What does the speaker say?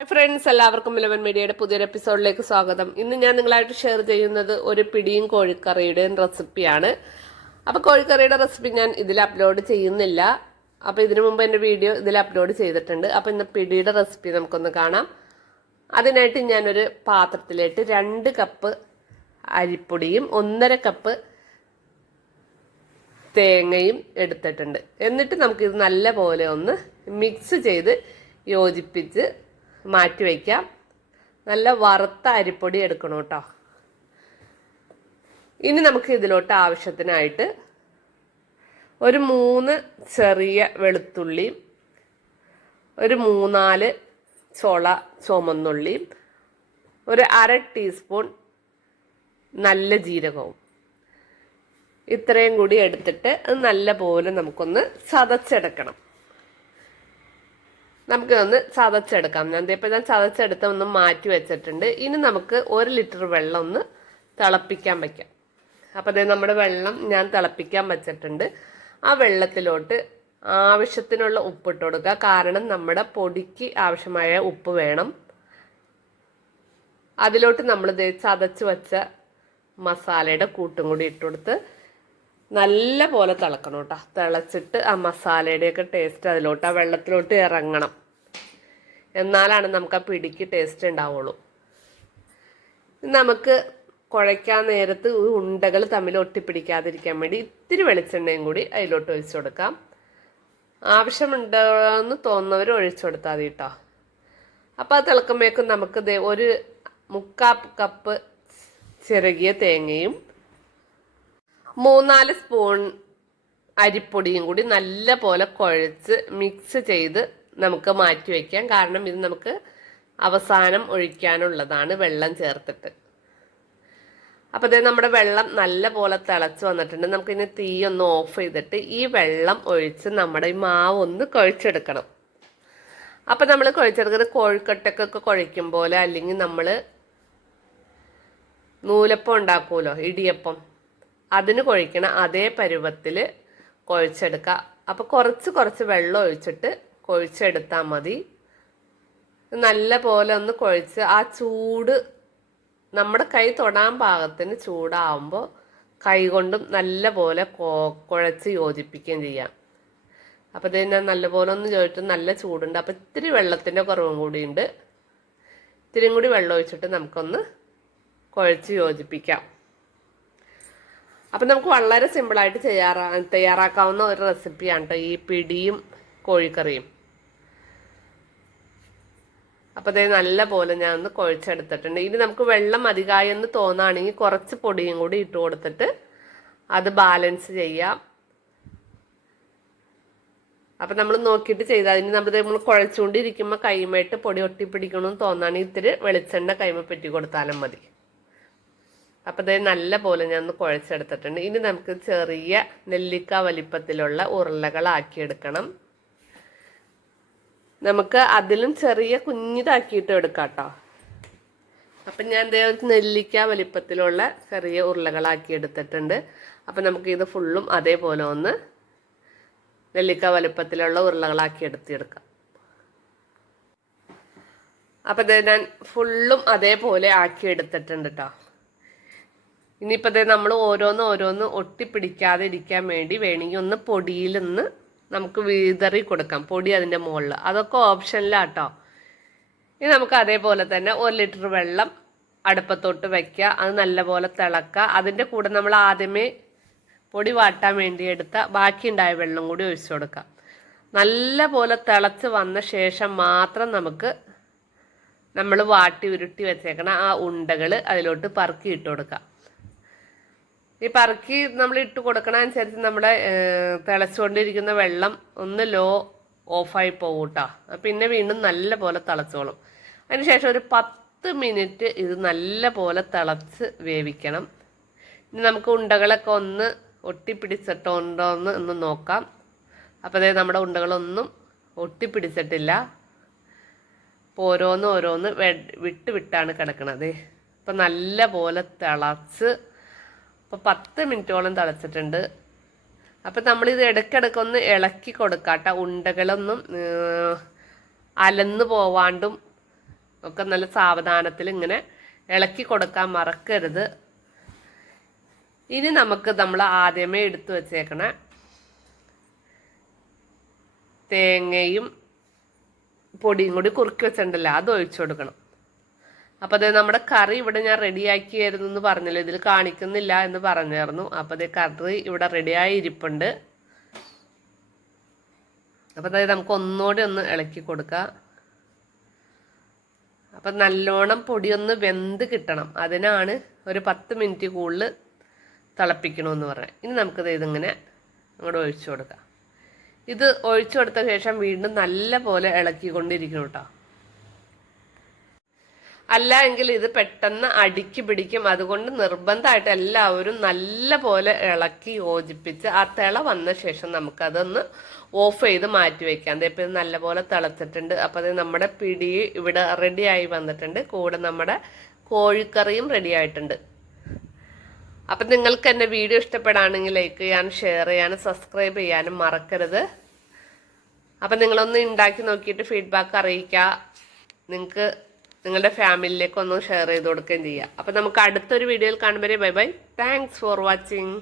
Friends എല്ലാവർക്കും Eleven മീഡിയയുടെ പുതിയൊരു എപ്പിസോഡിലേക്ക് സ്വാഗതം. ഇന്ന് ഞാൻ നിങ്ങളായിട്ട് ഷെയർ ചെയ്യുന്നത് ഒരു പിടിയും കോഴിക്കറിയുടെയും റെസിപ്പിയാണ് അപ്പോൾ കോഴിക്കറിയുടെ റെസിപ്പി ഞാൻ ഇതിൽ അപ്ലോഡ് ചെയ്യുന്നില്ല. അപ്പോൾ ഇതിനു മുമ്പ് എന്റെ വീഡിയോ ഇതിൽ അപ്ലോഡ് ചെയ്തിട്ടുണ്ട്. അപ്പോൾ ഇന്ന് പിടിയുടെ റെസിപ്പി നമുക്കൊന്ന് കാണാം. അതിനായിട്ട് ഞാനൊരു പാത്രത്തിലേക്ക് രണ്ട് കപ്പ് അരിപ്പൊടിയും ഒന്നര കപ്പ് തേങ്ങയും എടുത്തിട്ടുണ്ട്. എന്നിട്ട് നമുക്കിത് നല്ല പോലെ ഒന്ന് മിക്സ് ചെയ്ത് യോജിപ്പിച്ച് മാറ്റി വയ്ക്കാം നല്ല വറുത്ത അരിപ്പൊടി എടുക്കണം കേട്ടോ. ഇനി നമുക്ക് ഇതിലോട്ട് ആവശ്യത്തിനായിട്ട് ഒരു മൂന്ന് ചെറിയ വെളുത്തുള്ളിയും ഒരു മൂന്നാൽ ചോള ചുമന്നുള്ളിയും ഒരു അര ടീസ്പൂൺ നല്ല ജീരകവും. ഇത്രയും കൂടി എടുത്തിട്ട് അത് നല്ല പോലെ നമുക്കൊന്ന് ചതച്ചെടുക്കണം. നമുക്ക് ഒന്ന് ചതച്ചെടുക്കാം. ഞാൻ ഇപ്പം ഞാൻ ചതച്ചെടുത്ത് ഒന്ന് മാറ്റി വെച്ചിട്ടുണ്ട്. ഇനി നമുക്ക് ഒരു ലിറ്റർ വെള്ളം ഒന്ന് തിളപ്പിക്കാൻ വയ്ക്കാം അപ്പോൾ അതേ നമ്മുടെ വെള്ളം ഞാൻ തിളപ്പിക്കാൻ വെച്ചിട്ടുണ്ട്. ആ വെള്ളത്തിലോട്ട് ആവശ്യത്തിനുള്ള ഉപ്പിട്ട് കൊടുക്കുക. കാരണം നമ്മുടെ പൊടിക്ക് ആവശ്യമായ ഉപ്പ് വേണം. അതിലോട്ട് നമ്മൾ ചതച്ച് വെച്ച മസാലയുടെ കൂട്ടും കൂടി ഇട്ട് കൊടുത്ത് നല്ല പോലെ തിളക്കണം കേട്ടോ തിളച്ചിട്ട് ആ മസാലയുടെയൊക്കെ ടേസ്റ്റ് അതിലോട്ട് ആ വെള്ളത്തിലോട്ട് ഇറങ്ങണം. എന്നാലാണ് നമുക്ക് ആ പിടിക്ക് ടേസ്റ്റ് ഉണ്ടാവുള്ളൂ. നമുക്ക് കുഴയ്ക്കാൻ നേരത്ത് ഉണ്ടകൾ തമ്മിൽ ഒട്ടിപ്പിടിക്കാതിരിക്കാൻ വേണ്ടി ഇത്തിരി വെളിച്ചെണ്ണയും കൂടി അതിലോട്ട് ഒഴിച്ചു കൊടുക്കാം. ആവശ്യമുണ്ടെന്ന് തോന്നുന്നവർ ഒഴിച്ചു കൊടുത്താൽ മതി കേട്ടോ അപ്പോൾ ആ തിളക്കുമ്പോഴേക്കും നമുക്ക് ഒരു മുക്കാ കപ്പ് ചിറകിയ തേങ്ങയും മൂന്നാൽ സ്പൂൺ അരിപ്പൊടിയും കൂടി നല്ല പോലെ കുഴച്ച് മിക്സ് ചെയ്ത് നമുക്ക് മാറ്റി വയ്ക്കാം കാരണം ഇത് നമുക്ക് അവസാനം ഒഴിക്കാനുള്ളതാണ് വെള്ളം ചേർത്തിട്ട്. അപ്പോൾ ഇതേ നമ്മുടെ വെള്ളം നല്ല പോലെ തിളച്ച് വന്നിട്ടുണ്ട്. നമുക്കിനി തീ ഒന്ന് ഓഫ് ചെയ്തിട്ട് ഈ വെള്ളം ഒഴിച്ച് നമ്മുടെ ഈ മാവ് ഒന്ന് കുഴച്ചെടുക്കണം. അപ്പം നമ്മൾ കുഴച്ചെടുക്കുന്നത് കോഴിക്കട്ടക്കൊക്കെ കുഴയ്ക്കും പോലെ അല്ലെങ്കിൽ നമ്മൾ നൂലപ്പം ഉണ്ടാക്കുമല്ലോ ഇടിയപ്പം. അതിന് കുഴയ്ക്കണ അതേ പരുവത്തിൽ കുഴച്ചെടുക്കുക അപ്പോൾ കുറച്ച് കുറച്ച് വെള്ളം ഒഴിച്ചിട്ട് കുഴച്ചെടുത്താൽ മതി. നല്ല പോലെ ഒന്ന് കുഴച്ച് ആ ചൂട് നമ്മുടെ കൈ തൊടാൻ പാകത്തിന് ചൂടാവുമ്പോൾ കൈ കൊണ്ടും നല്ല പോലെ കുഴച്ച് യോജിപ്പിക്കുകയും ചെയ്യാം. അപ്പോൾ ഇത് ഞാൻ നല്ലപോലെ ഒന്ന് ചോദിച്ചിട്ട് നല്ല ചൂടുണ്ട്. അപ്പോൾ ഇത്തിരി വെള്ളത്തിന്റെ കുറവും കൂടിയുണ്ട്. ഇത്തിരിയും കൂടി വെള്ളം ഒഴിച്ചിട്ട് നമുക്കൊന്ന് കുഴച്ച് യോജിപ്പിക്കാം. അപ്പം നമുക്ക് വളരെ സിമ്പിൾ ആയിട്ട് ചെയ്യാറാ തയ്യാറാക്കാവുന്ന ഒരു റെസിപ്പിയാണ് കേട്ടോ ഈ പിടിയും കോഴിക്കറിയും. അപ്പോൾ അതേ നല്ല പോലെ ഞാൻ ഒന്ന് കുഴച്ചെടുത്തിട്ടുണ്ട്. ഇനി നമുക്ക് വെള്ളം അധികമായി എന്ന് തോന്നുകയാണെങ്കിൽ കുറച്ച് പൊടിയും കൂടി ഇട്ട് കൊടുത്തിട്ട് അത് ബാലൻസ് ചെയ്യാം. അപ്പം നമ്മൾ നോക്കിയിട്ട് ചെയ്താൽ ഇനി നമ്മൾ നമ്മൾ കുഴച്ചുകൊണ്ടിരിക്കുമ്പോൾ കൈമേട്ട് പൊടി ഒട്ടിപ്പിടിക്കണമെന്ന് തോന്നുകയാണെങ്കിൽ ഇത്തിരി വെളിച്ചെണ്ണ കൈമ പറ്റി കൊടുത്താലും മതി. അപ്പോൾ ഇത് നല്ല പോലെ ഞാൻ ഒന്ന് കുഴച്ചെടുത്തിട്ടുണ്ട്. ഇനി നമുക്ക് ചെറിയ നെല്ലിക്ക വലിപ്പത്തിലുള്ള ഉരുളകളാക്കിയെടുക്കണം. നമുക്ക് അതിലും ചെറിയ കുഞ്ഞിതാക്കിയിട്ട് എടുക്കാം കേട്ടോ അപ്പം ഞാൻ ഇതേ നെല്ലിക്ക വലിപ്പത്തിലുള്ള ചെറിയ ഉരുളകളാക്കി എടുത്തിട്ടുണ്ട്. അപ്പം നമുക്ക് ഇത് ഫുള്ളും അതേപോലെ ഒന്ന് നെല്ലിക്ക വലിപ്പത്തിലുള്ള ഉരുളകളാക്കി എടുത്തെടുക്കാം അപ്പം ഇത് ഞാൻ ഫുള്ളും അതേപോലെ ആക്കി എടുത്തിട്ടുണ്ട് കേട്ടോ ഇനിയിപ്പോൾ ഇതേ നമ്മൾ ഓരോന്ന് ഓരോന്ന് ഒട്ടിപ്പിടിക്കാതെ ഇരിക്കാൻ വേണ്ടി വേണമെങ്കിൽ ഒന്ന് പൊടിയിലൊന്ന് നമുക്ക് വീതറി കൊടുക്കാം. പൊടി അതിന്റെ മുകളിൽ അതൊക്കെ ഓപ്ഷനിലാട്ടോ. ഇനി നമുക്ക് അതേപോലെ തന്നെ ഒരു ലിറ്റർ വെള്ളം അടുപ്പത്തോട്ട് വയ്ക്കുക അത് നല്ലപോലെ തിളക്കുക. അതിന്റെ കൂടെ നമ്മൾ ആദ്യമേ പൊടി വാട്ടാൻ വേണ്ടി എടുത്ത ബാക്കിയുണ്ടായ വെള്ളം കൂടി ഒഴിച്ചു കൊടുക്കാം നല്ല പോലെ തിളച്ച് വന്ന ശേഷം മാത്രം നമുക്ക് നമ്മൾ വാട്ടി ഉരുട്ടി വെച്ചേക്കണ ആ ഉണ്ടകൾ അതിലോട്ട് പറക്കി ഇട്ട് കൊടുക്കാം ഈ പറക്കി നമ്മൾ ഇട്ട് കൊടുക്കണ അനുസരിച്ച് നമ്മുടെ തിളച്ചുകൊണ്ടിരിക്കുന്ന വെള്ളം ഒന്ന് ലോ ഓഫായി പോകും കേട്ടോ പിന്നെ വീണ്ടും നല്ല പോലെ തിളച്ചോളും. അതിനുശേഷം ഒരു പത്ത് മിനിറ്റ് ഇത് നല്ല പോലെ തിളച്ച് വേവിക്കണം. ഇനി നമുക്ക് ഉണ്ടകളൊക്കെ ഒന്ന് ഒട്ടിപ്പിടിച്ചിട്ടുണ്ടോ എന്ന് ഒന്ന് നോക്കാം. അപ്പോൾ അതായത് നമ്മുടെ ഉണ്ടകളൊന്നും ഒട്ടിപ്പിടിച്ചിട്ടില്ല. അപ്പോൾ ഓരോന്ന് ഓരോന്ന് വിട്ട് വിട്ടാണ് കിടക്കണത്. ഇപ്പം നല്ല പോലെ തിളച്ച് അപ്പോൾ പത്ത് മിനിറ്റോളം തിളച്ചിട്ടുണ്ട്. അപ്പം നമ്മളിത് ഇടയ്ക്കിടയ്ക്ക് ഒന്ന് ഇളക്കി കൊടുക്കാട്ട. ഉണ്ടകളൊന്നും അലന്നു പോവാണ്ടും ഒക്കെ നല്ല സാവധാനത്തിൽ ഇങ്ങനെ ഇളക്കി കൊടുക്കാൻ മറക്കരുത്. ഇനി നമുക്ക് നമ്മൾ ആദ്യമേ എടുത്തു വച്ചേക്കണ തേങ്ങയും പൊടിയും കൂടി കുറുക്കി വെച്ചിട്ടുണ്ടല്ലോ അത് ഒഴിച്ചു കൊടുക്കണം. അപ്പോൾ അതേ നമ്മുടെ കറി ഇവിടെ ഞാൻ റെഡിയാക്കിയായിരുന്നു എന്ന് പറഞ്ഞല്ലോ? ഇതിൽ കാണിക്കുന്നില്ല എന്ന് പറഞ്ഞായിരുന്നു. അപ്പോൾ അതേ കറി ഇവിടെ റെഡിയായി ഇരിപ്പുണ്ട്. അപ്പോൾ അതായത് നമുക്ക് ഒന്നുകൂടി ഒന്ന് ഇളക്കി കൊടുക്കാം. അപ്പം നല്ലോണം പൊടിയൊന്ന് വെന്ത് കിട്ടണം. അതിനാണ് ഒരു പത്ത് മിനിറ്റ് കൂടുതൽ തിളപ്പിക്കണമെന്ന് പറയാം ഇനി നമുക്കിത് ഇതിങ്ങനെ അങ്ങോട്ട് ഒഴിച്ചു കൊടുക്കാം. ഇത് ഒഴിച്ചു കൊടുത്ത ശേഷം വീണ്ടും നല്ല പോലെ ഇളക്കിക്കൊണ്ടിരിക്കണം കേട്ടോ. അല്ല എങ്കിൽ ഇത് പെട്ടെന്ന് അടുക്കി പിടിക്കും. അതുകൊണ്ട് നിർബന്ധമായിട്ട് എല്ലാവരും നല്ല പോലെ ഇളക്കി യോജിപ്പിച്ച് ആ തിള വന്ന ശേഷം നമുക്കതൊന്ന് ഓഫ് ചെയ്ത് മാറ്റി വെക്കാം. ഇപ്പം ഇത് നല്ലപോലെ തിളച്ചിട്ടുണ്ട്. അപ്പോൾ അത് നമ്മുടെ പിടി ഇവിടെ റെഡിയായി വന്നിട്ടുണ്ട്. കൂടെ നമ്മുടെ കോഴിക്കറിയും റെഡി ആയിട്ടുണ്ട്. അപ്പം നിങ്ങൾക്ക് എന്റെ വീഡിയോ ഇഷ്ടപ്പെടുകയാണെങ്കിൽ ലൈക്ക് ചെയ്യാനും ഷെയർ ചെയ്യാനും സബ്സ്ക്രൈബ് ചെയ്യാനും മറക്കരുത്. അപ്പം നിങ്ങളൊന്ന് ഉണ്ടാക്കി നോക്കിയിട്ട് ഫീഡ്ബാക്ക് അറിയിക്കുക. നിങ്ങൾക്ക് നിങ്ങളുടെ ഫാമിലിയിലേക്കൊന്നും ഷെയർ ചെയ്ത് കൊടുക്കുകയും ചെയ്യുക അപ്പം നമുക്ക് അടുത്തൊരു വീഡിയോയിൽ കാണുമ്പോൾ bye bye. Thanks for watching